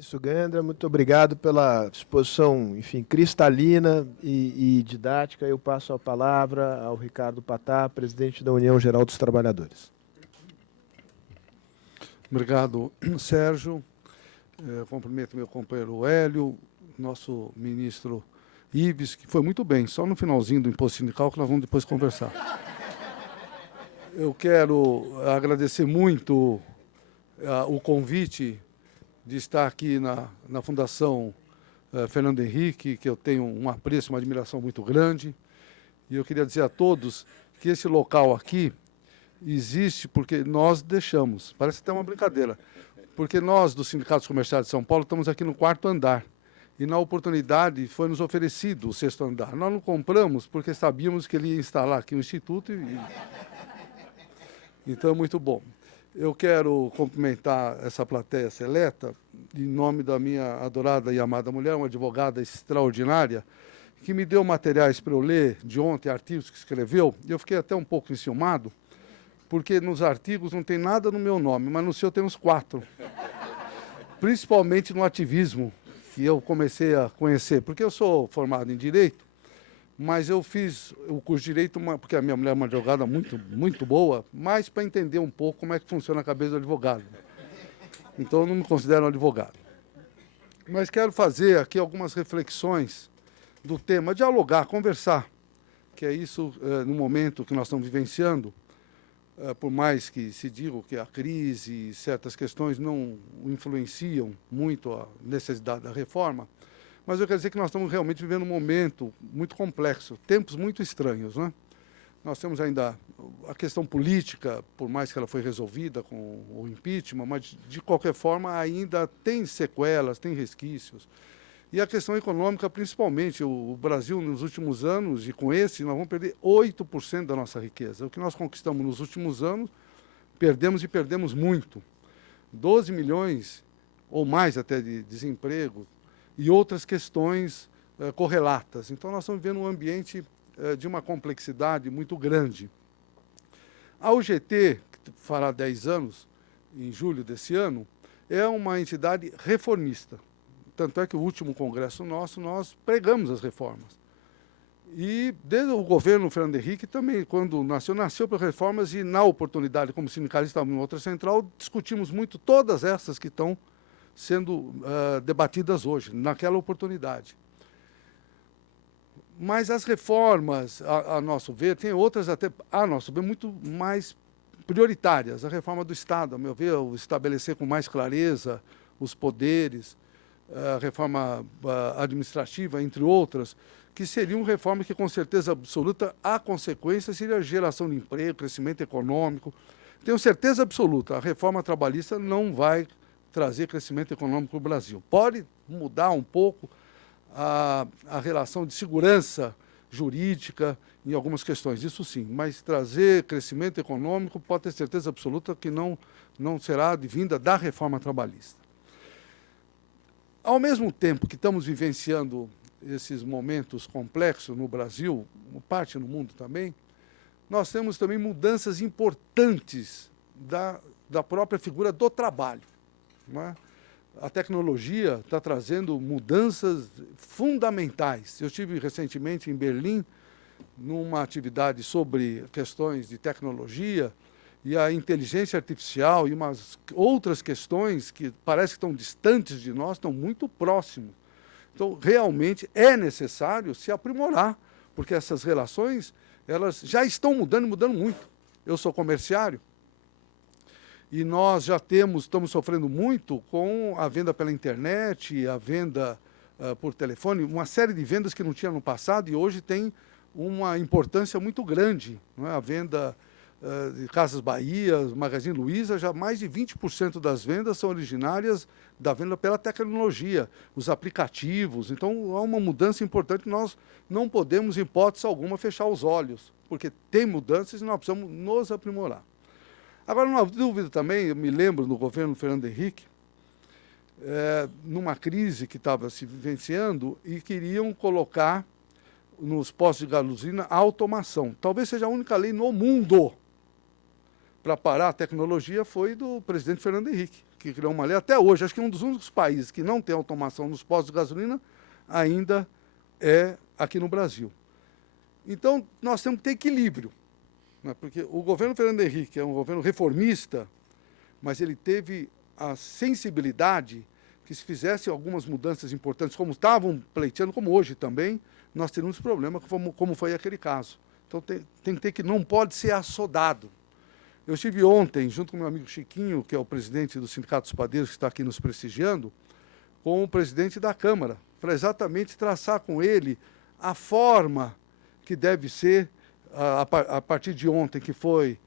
Isso, Gandra, muito obrigado pela exposição, enfim, cristalina e didática. Eu passo a palavra ao Ricardo Patá, presidente da União Geral dos Trabalhadores. Obrigado, Sérgio. Cumprimento meu companheiro Hélio, nosso ministro Ives, que foi muito bem, só no finalzinho do imposto sindical que nós vamos depois conversar. Eu quero agradecer muito o convite de estar aqui na Fundação Fernando Henrique, que eu tenho um apreço, uma admiração muito grande. E eu queria dizer a todos que esse local aqui existe porque nós deixamos. Parece até uma brincadeira. Porque nós, dos Sindicatos Comerciais de São Paulo, estamos aqui no 4º andar. E, na oportunidade, foi nos oferecido o 6º andar. Nós não compramos porque sabíamos que ele ia instalar aqui um instituto. Então, é muito bom. Eu quero cumprimentar essa plateia seleta, em nome da minha adorada e amada mulher, uma advogada extraordinária, que me deu materiais para eu ler de ontem, artigos que escreveu, e eu fiquei até um pouco enciumado, porque nos artigos não tem nada no meu nome, mas no seu tem uns 4. Principalmente no ativismo, que eu comecei a conhecer, porque eu sou formado em Direito, mas eu fiz o curso de Direito, porque a minha mulher é uma advogada muito boa, mas para entender um pouco como é que funciona a cabeça do advogado. Então, eu não me considero um advogado. Mas quero fazer aqui algumas reflexões do tema, dialogar, conversar, que é isso no momento que nós estamos vivenciando, por mais que se diga que a crise e certas questões não influenciam muito a necessidade da reforma, mas eu quero dizer que nós estamos realmente vivendo um momento muito complexo, tempos muito estranhos, né? Nós temos ainda a questão política, por mais que ela foi resolvida com o impeachment, mas de qualquer forma ainda tem sequelas, tem resquícios. E a questão econômica, principalmente, o Brasil nos últimos anos, e com esse nós vamos perder 8% da nossa riqueza. O que nós conquistamos nos últimos anos, perdemos e perdemos muito. 12 milhões ou mais até de desemprego e outras questões correlatas. Então nós estamos vivendo um ambiente de uma complexidade muito grande. A UGT, que fará 10 anos, em julho desse ano, é uma entidade reformista. Tanto é que o último congresso nosso, nós pregamos as reformas. E desde o governo Fernando Henrique também, quando nasceu para reformas e na oportunidade, como sindicalista em outra central, discutimos muito todas essas que estão sendo debatidas hoje, naquela oportunidade. Mas as reformas, a nosso ver, tem outras até, a nosso ver, muito mais prioritárias. A reforma do Estado, a meu ver, o estabelecer com mais clareza os poderes, a reforma administrativa, entre outras, que seria uma reforma que, com certeza absoluta, a consequência seria a geração de emprego, crescimento econômico. Tenho certeza absoluta, a reforma trabalhista não vai trazer crescimento econômico para o Brasil. Pode mudar um pouco a relação de segurança jurídica em algumas questões, isso sim, mas trazer crescimento econômico pode ter certeza absoluta que não será advinda da reforma trabalhista. Ao mesmo tempo que estamos vivenciando esses momentos complexos no Brasil, parte no mundo também, nós temos também mudanças importantes da própria figura do trabalho. Não é? A tecnologia está trazendo mudanças fundamentais. Eu estive recentemente em Berlim, numa atividade sobre questões de tecnologia, e a inteligência artificial e umas outras questões que parece que estão distantes de nós, estão muito próximos. Então, realmente é necessário se aprimorar, porque essas relações elas já estão mudando muito. Eu sou comerciário, e nós já estamos sofrendo muito com a venda pela internet, a venda por telefone, uma série de vendas que não tinha no passado e hoje tem uma importância muito grande. Não é? A venda de Casas Bahia, Magazine Luiza, já mais de 20% das vendas são originárias da venda pela tecnologia, os aplicativos. Então, há uma mudança importante, nós não podemos, em hipótese alguma, fechar os olhos, porque tem mudanças e nós precisamos nos aprimorar. Agora, não há dúvida também, eu me lembro no governo Fernando Henrique, numa crise que estava se vivenciando e queriam colocar nos postos de gasolina a automação. Talvez seja a única lei no mundo para parar a tecnologia foi do presidente Fernando Henrique, que criou uma lei até hoje. Acho que um dos únicos países que não tem automação nos postos de gasolina ainda é aqui no Brasil. Então, nós temos que ter equilíbrio, né? Porque o governo Fernando Henrique é um governo reformista, mas ele teve a sensibilidade que se fizesse algumas mudanças importantes, como estavam pleiteando, como hoje também, nós teríamos problema, como foi aquele caso. Então, tem que ter que não pode ser assodado. Eu estive ontem, junto com meu amigo Chiquinho, que é o presidente do Sindicato dos Padeiros, que está aqui nos prestigiando, com o presidente da Câmara, para exatamente traçar com ele a forma que deve ser, a partir de ontem, que foi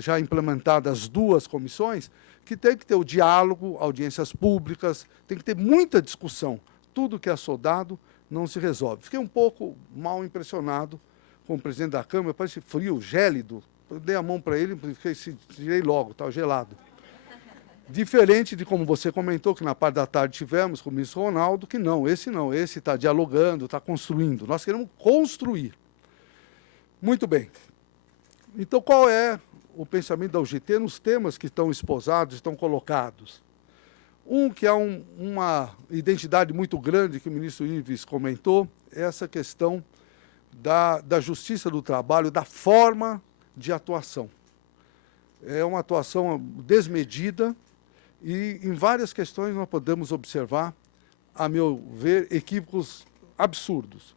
já implementadas as 2 comissões, que tem que ter o diálogo, audiências públicas, tem que ter muita discussão. Tudo que é assodado não se resolve. Fiquei um pouco mal impressionado com o presidente da Câmara, parece frio, gélido. Eu dei a mão para ele, tirei logo, estava gelado. Diferente de como você comentou, que na parte da tarde tivemos com o ministro Ronaldo, que não, esse está dialogando, está construindo. Nós queremos construir. Muito bem. Então, qual é o pensamento da UGT nos temas que estão esposados, estão colocados? Que há uma identidade muito grande, que o ministro Ives comentou, é essa questão da justiça do trabalho, da forma de atuação. É uma atuação desmedida e, em várias questões, nós podemos observar, a meu ver, equívocos absurdos.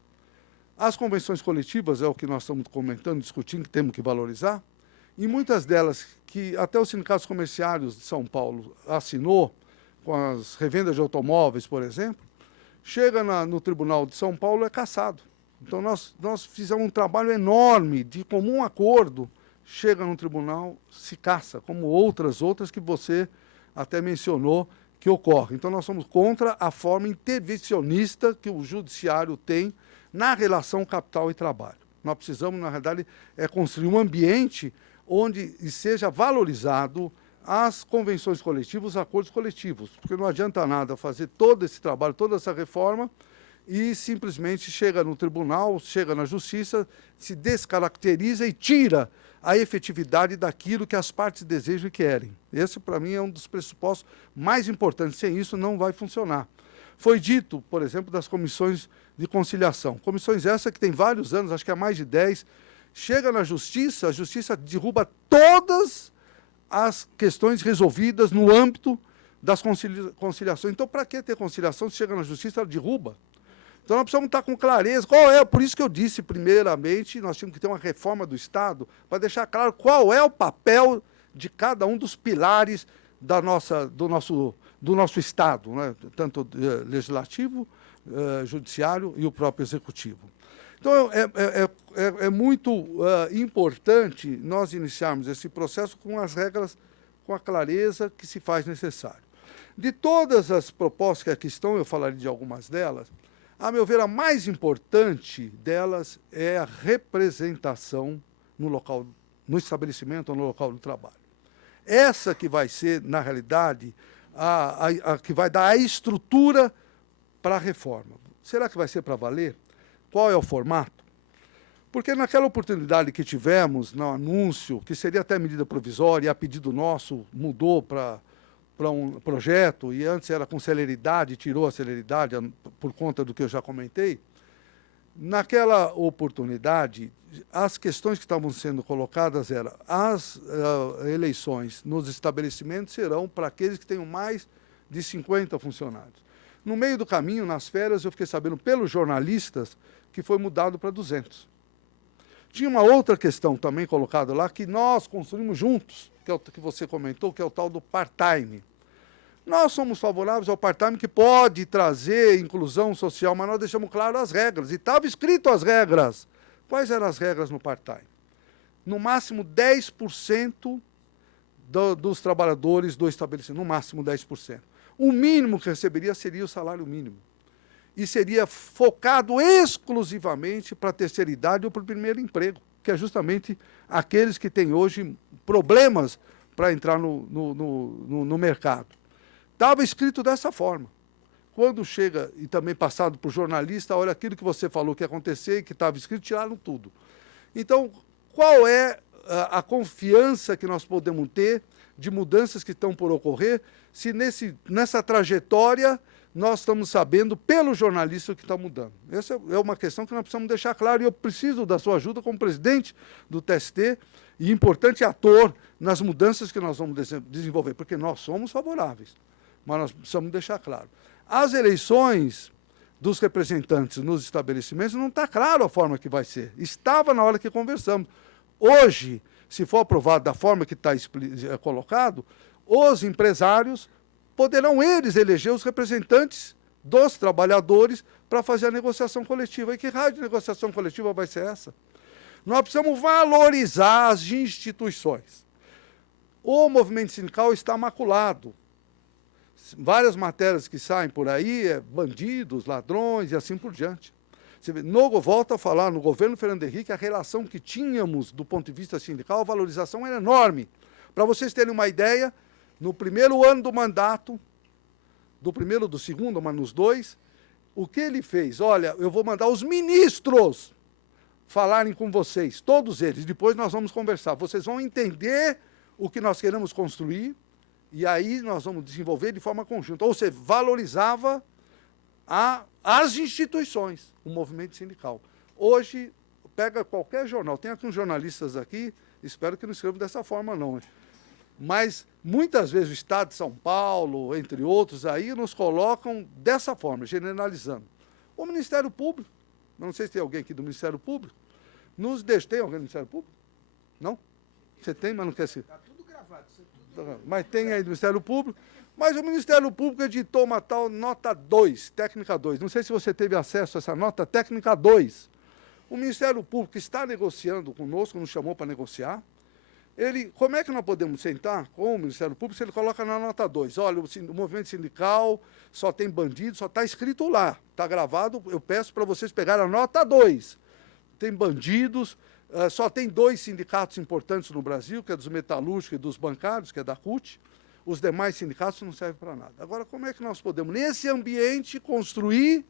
As convenções coletivas, é o que nós estamos comentando, discutindo, que temos que valorizar, e muitas delas, que até os sindicatos comerciários de São Paulo assinou, com as revendas de automóveis, por exemplo, chega no Tribunal de São Paulo, é cassado. Então, nós fizemos um trabalho enorme, de comum acordo, chega no tribunal, se caça, como outras que você até mencionou que ocorre. Então, nós somos contra a forma intervencionista que o judiciário tem na relação capital e trabalho. Nós precisamos, na realidade, construir um ambiente onde seja valorizado as convenções coletivas, os acordos coletivos, porque não adianta nada fazer todo esse trabalho, toda essa reforma, e simplesmente chega no tribunal, chega na justiça, se descaracteriza e tira a efetividade daquilo que as partes desejam e querem. Esse, para mim, é um dos pressupostos mais importantes. Sem isso, não vai funcionar. Foi dito, por exemplo, das comissões de conciliação. Comissões essas que tem vários anos, acho que há mais de 10, chega na justiça, a justiça derruba todas as questões resolvidas no âmbito das conciliações. Então, para que ter conciliação se chega na justiça, ela derruba? Então, nós precisamos estar com clareza. Por isso que eu disse, primeiramente, nós tínhamos que ter uma reforma do Estado para deixar claro qual é o papel de cada um dos pilares do nosso Estado, né? Tanto legislativo, judiciário e o próprio executivo. Então, é muito importante nós iniciarmos esse processo com as regras, com a clareza que se faz necessário. De todas as propostas que aqui estão, eu falaria de algumas delas, a meu ver, a mais importante delas é a representação no estabelecimento ou no local do trabalho. Essa que vai ser, na realidade, a que vai dar a estrutura para a reforma. Será que vai ser para valer? Qual é o formato? Porque naquela oportunidade que tivemos no anúncio, que seria até medida provisória, e a pedido nosso mudou para um projeto, e antes era com celeridade, tirou a celeridade por conta do que eu já comentei, naquela oportunidade, as questões que estavam sendo colocadas eram as eleições nos estabelecimentos serão para aqueles que tenham mais de 50 funcionários. No meio do caminho, nas férias, eu fiquei sabendo pelos jornalistas que foi mudado para 200. Tinha uma outra questão também colocada lá, que nós construímos juntos, que é o que você comentou, que é o tal do part-time. Nós somos favoráveis ao part-time, que pode trazer inclusão social, mas nós deixamos claro as regras. E estava escrito as regras. Quais eram as regras no part-time? No máximo 10% dos trabalhadores do estabelecimento, no máximo 10%. O mínimo que receberia seria o salário mínimo. E seria focado exclusivamente para a terceira idade ou para o primeiro emprego, que é justamente aqueles que têm hoje problemas para entrar no mercado. Estava escrito dessa forma. Quando chega, e também passado por jornalista, olha aquilo que você falou que ia acontecer, que estava escrito, tiraram tudo. Então, qual é a confiança que nós podemos ter de mudanças que estão por ocorrer, se nessa trajetória nós estamos sabendo, pelo jornalista, o que está mudando. Essa é uma questão que nós precisamos deixar claro, e eu preciso da sua ajuda como presidente do TST e importante ator nas mudanças que nós vamos desenvolver, porque nós somos favoráveis, mas nós precisamos deixar claro. As eleições dos representantes nos estabelecimentos não está claro a forma que vai ser. Estava na hora que conversamos. Hoje, se for aprovado da forma que está colocado, os empresários poderão eles eleger os representantes dos trabalhadores para fazer a negociação coletiva. E que raio de negociação coletiva vai ser essa? Nós precisamos valorizar as instituições. O movimento sindical está maculado. Várias matérias que saem por aí, bandidos, ladrões e assim por diante. Você vê, volta a falar, no governo Fernando Henrique, a relação que tínhamos do ponto de vista sindical, a valorização era enorme. Para vocês terem uma ideia, no primeiro ano do mandato, do segundo, mas nos dois, o que ele fez? Olha, eu vou mandar os ministros falarem com vocês, todos eles, depois nós vamos conversar. Vocês vão entender o que nós queremos construir e aí nós vamos desenvolver de forma conjunta. Ou seja, valorizava as instituições, o movimento sindical. Hoje, pega qualquer jornal, tem aqui uns jornalistas aqui, espero que não escrevam dessa forma não, mas muitas vezes o Estado de São Paulo, entre outros, aí nos colocam dessa forma, generalizando. O Ministério Público, não sei se tem alguém aqui do Ministério Público, tem alguém do Ministério Público? Não? Você tem, mas não quer ser. Está tudo gravado. Mas tem aí do Ministério Público. Mas o Ministério Público editou uma tal nota 2, técnica 2. Não sei se você teve acesso a essa nota técnica 2. O Ministério Público está negociando conosco, nos chamou para negociar. Como é que nós podemos sentar com o Ministério Público se ele coloca na nota 2? Olha, o movimento sindical só tem bandido, só está escrito lá. Está gravado, eu peço para vocês pegarem a nota 2. Tem bandidos, só tem 2 sindicatos importantes no Brasil, que é dos metalúrgicos e dos bancários, que é da CUT. Os demais sindicatos não servem para nada. Agora, como é que nós podemos, nesse ambiente, construir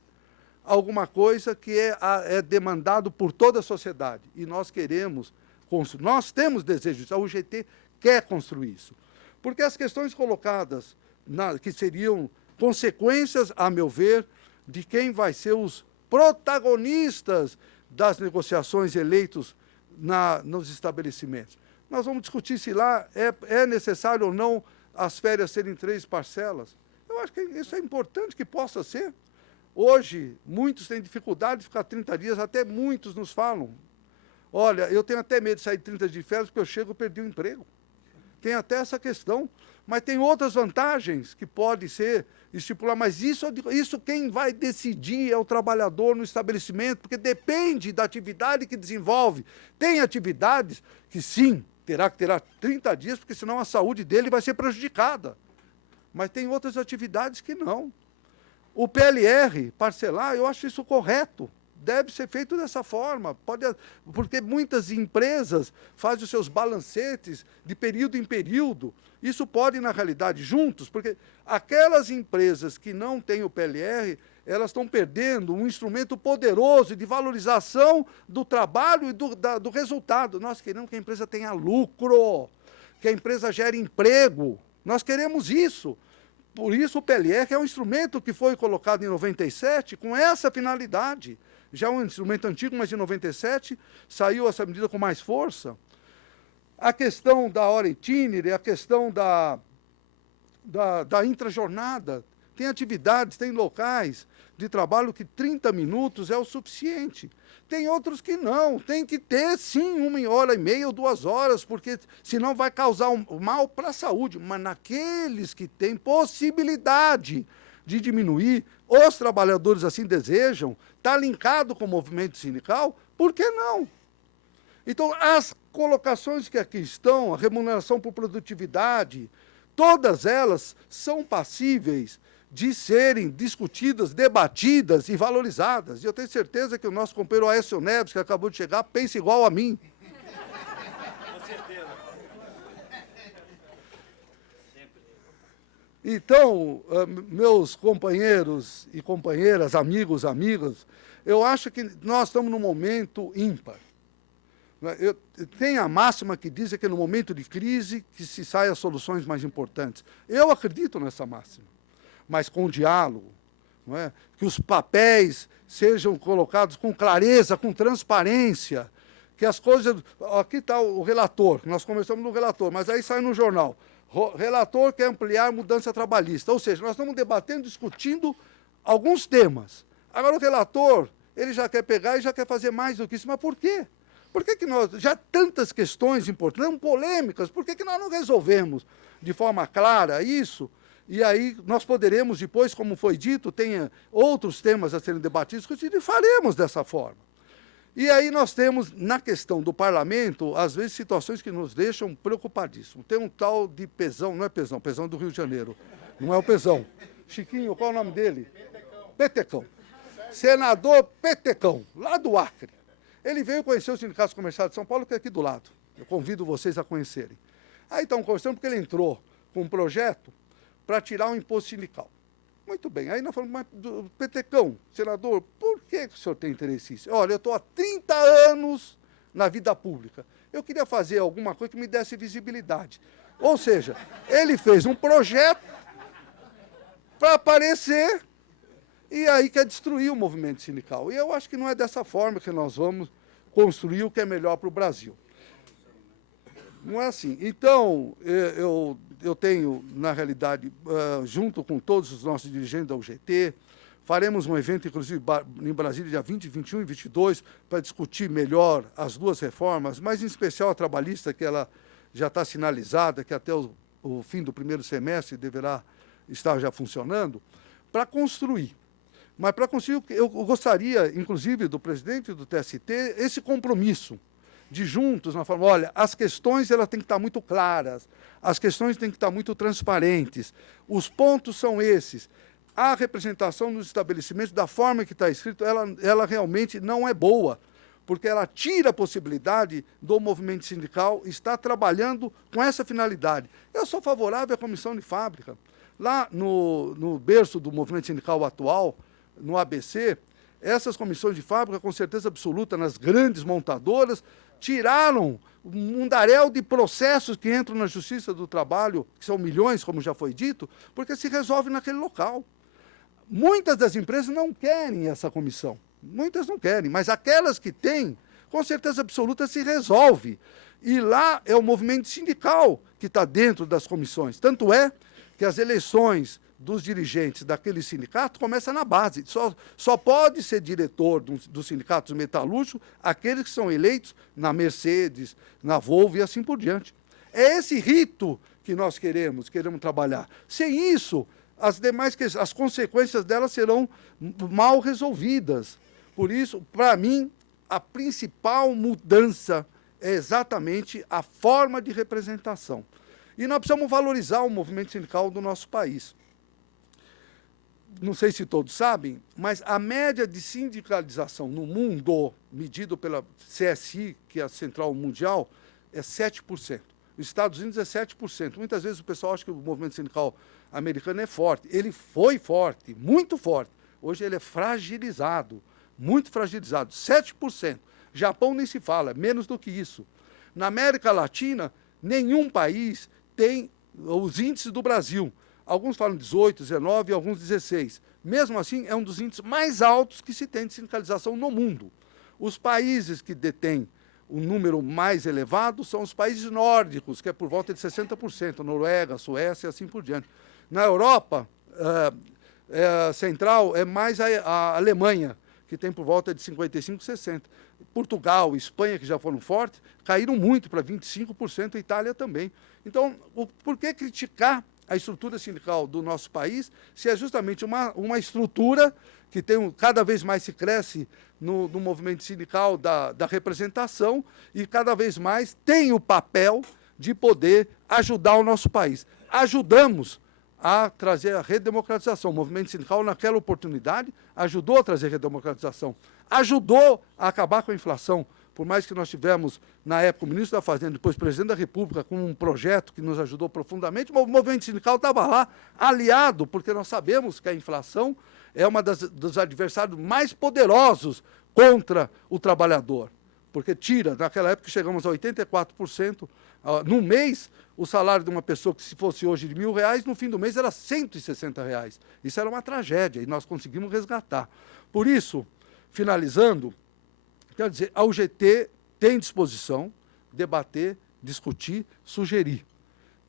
alguma coisa que é demandado por toda a sociedade? E nós queremos construir. Nós temos desejos, a UGT quer construir isso. Porque as questões colocadas, que seriam consequências, a meu ver, de quem vai ser os protagonistas das negociações eleitos nos estabelecimentos. Nós vamos discutir se lá é necessário ou não as férias serem 3 parcelas. Eu acho que isso é importante que possa ser. Hoje, muitos têm dificuldade de ficar 30 dias, até muitos nos falam. Olha, eu tenho até medo de sair de 30 dias de férias, porque eu chego e perdi o emprego. Tem até essa questão. Mas tem outras vantagens que pode ser estipular. Mas isso quem vai decidir é o trabalhador no estabelecimento, porque depende da atividade que desenvolve. Tem atividades que, sim, terá 30 dias, porque senão a saúde dele vai ser prejudicada. Mas tem outras atividades que não. O PLR, parcelar, eu acho isso correto. Deve ser feito dessa forma, porque muitas empresas fazem os seus balancetes de período em período. Isso pode, na realidade, juntos, porque aquelas empresas que não têm o PLR, elas estão perdendo um instrumento poderoso de valorização do trabalho e do resultado. Nós queremos que a empresa tenha lucro, que a empresa gere emprego. Nós queremos isso. Por isso o PLR é um instrumento que foi colocado em 97 com essa finalidade. Já é um instrumento antigo, mas em 97 saiu essa medida com mais força. A questão da hora itinere, a questão da intrajornada. Tem atividades, tem locais de trabalho que 30 minutos é o suficiente. Tem outros que não, tem que ter, sim, 1h30 ou 2 horas, porque senão vai causar um mal para a saúde. Mas naqueles que têm possibilidade de diminuir, os trabalhadores assim desejam, está linkado com o movimento sindical, por que não? Então, as colocações que aqui estão, a remuneração por produtividade, todas elas são passíveis de serem discutidas, debatidas e valorizadas. E eu tenho certeza que o nosso companheiro Aécio Neves, que acabou de chegar, pensa igual a mim. Com certeza. Então, meus companheiros e companheiras, amigos, amigas, eu acho que nós estamos num momento ímpar. Tem a máxima que diz que é no momento de crise que se saem as soluções mais importantes. Eu acredito nessa máxima, mas com diálogo, não é? Que os papéis sejam colocados com clareza, com transparência, que as coisas... Aqui está o relator, nós começamos no relator, mas aí sai no jornal. Relator quer ampliar mudança trabalhista, ou seja, nós estamos debatendo, discutindo alguns temas. Agora o relator, ele já quer pegar e já quer fazer mais do que isso, mas por quê? Por que nós, já tantas questões importantes, polêmicas, por que nós não resolvemos de forma clara isso? E aí nós poderemos depois, como foi dito, tenha outros temas a serem debatidos, e faremos dessa forma. E aí nós temos, na questão do parlamento, às vezes, situações que nos deixam preocupadíssimos. Tem um tal de Pezão, não é Pezão, Pezão do Rio de Janeiro, não é o Pezão. Chiquinho, qual é o nome dele? Petecão. Senador Petecão, lá do Acre. Ele veio conhecer os sindicatos comerciais de São Paulo, que é aqui do lado. Eu convido vocês a conhecerem. Aí estão conversando porque ele entrou com um projeto para tirar o imposto sindical. Muito bem. Aí nós falamos, mas, Petecão, senador, por que o senhor tem interesse nisso? Olha, eu estou há 30 anos na vida pública. Eu queria fazer alguma coisa que me desse visibilidade. Ou seja, ele fez um projeto para aparecer e aí quer destruir o movimento sindical. E eu acho que não é dessa forma que nós vamos construir o que é melhor para o Brasil. Não é assim. Então, eu tenho, na realidade, junto com todos os nossos dirigentes da UGT, faremos um evento, inclusive, em Brasília, dia 20, 21 e 22, para discutir melhor as duas reformas, mas em especial a trabalhista, que ela já está sinalizada, que até o fim do primeiro semestre deverá estar já funcionando, para construir. Mas para construir, eu gostaria, inclusive, do presidente do TST, esse compromisso de juntos, na forma, olha, as questões elas têm que estar muito claras, as questões têm que estar muito transparentes, os pontos são esses. A representação nos estabelecimentos, da forma que está escrito, ela realmente não é boa, porque ela tira a possibilidade do movimento sindical estar trabalhando com essa finalidade. Eu sou favorável à comissão de fábrica. Lá no berço do movimento sindical atual, no ABC, essas comissões de fábrica, com certeza absoluta, nas grandes montadoras, tiraram um mundaréu de processos que entram na Justiça do Trabalho, que são milhões, como já foi dito, porque se resolve naquele local. Muitas das empresas não querem essa comissão, muitas não querem, mas aquelas que têm, com certeza absoluta, se resolve. E lá é o movimento sindical que está dentro das comissões. Tanto é que as eleições dos dirigentes daquele sindicato começam na base. Só pode ser diretor dos sindicatos metalúrgicos aqueles que são eleitos na Mercedes, na Volvo e assim por diante. É esse rito que nós queremos trabalhar. Sem isso, as consequências delas serão mal resolvidas. Por isso, para mim, a principal mudança é exatamente a forma de representação. E nós precisamos valorizar o movimento sindical do nosso país. Não sei se todos sabem, mas a média de sindicalização no mundo, medido pela CSI, que é a Central Mundial, é 7%. Nos Estados Unidos é 7%. Muitas vezes o pessoal acha que o movimento sindical americano é forte. Ele foi forte, muito forte. Hoje ele é fragilizado, muito fragilizado, 7%. Japão nem se fala, menos do que isso. Na América Latina, nenhum país tem os índices do Brasil. Alguns falam 18, 19 e alguns 16. Mesmo assim, é um dos índices mais altos que se tem de sindicalização no mundo. Os países que detêm o número mais elevado são os países nórdicos, que é por volta de 60%, Noruega, Suécia e assim por diante. Na Europa, central é mais a Alemanha, que tem por volta de 55%, 60%. Portugal, Espanha, que já foram fortes, caíram muito para 25%, a Itália também. Então, por que criticar a estrutura sindical do nosso país, se é justamente uma estrutura que cada vez mais se cresce no movimento sindical da representação e cada vez mais tem o papel de poder ajudar o nosso país. Ajudamos a trazer a redemocratização. O movimento sindical, naquela oportunidade, ajudou a trazer a redemocratização, ajudou a acabar com a inflação. Por mais que nós tivemos, na época, o ministro da Fazenda, depois o presidente da República, com um projeto que nos ajudou profundamente, mas o movimento sindical estava lá, aliado, porque nós sabemos que a inflação é dos adversários mais poderosos contra o trabalhador. porque tira, naquela época chegamos a 84%, no mês, o salário de uma pessoa que se fosse hoje de R$1.000, no fim do mês era R$160. Isso era uma tragédia e nós conseguimos resgatar. Por isso, finalizando, quero dizer, a UGT tem disposição debater, discutir, sugerir.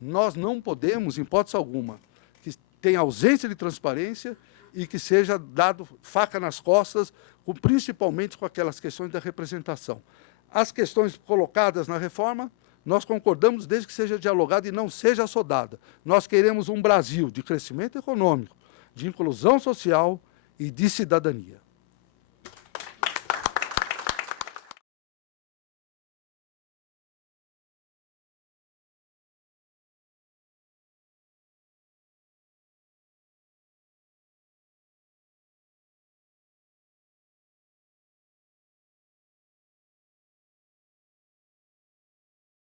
Nós não podemos, em hipótese alguma, que tenha ausência de transparência e que seja dado faca nas costas, principalmente com aquelas questões da representação. As questões colocadas na reforma, nós concordamos desde que seja dialogada e não seja assodada. Nós queremos um Brasil de crescimento econômico, de inclusão social e de cidadania.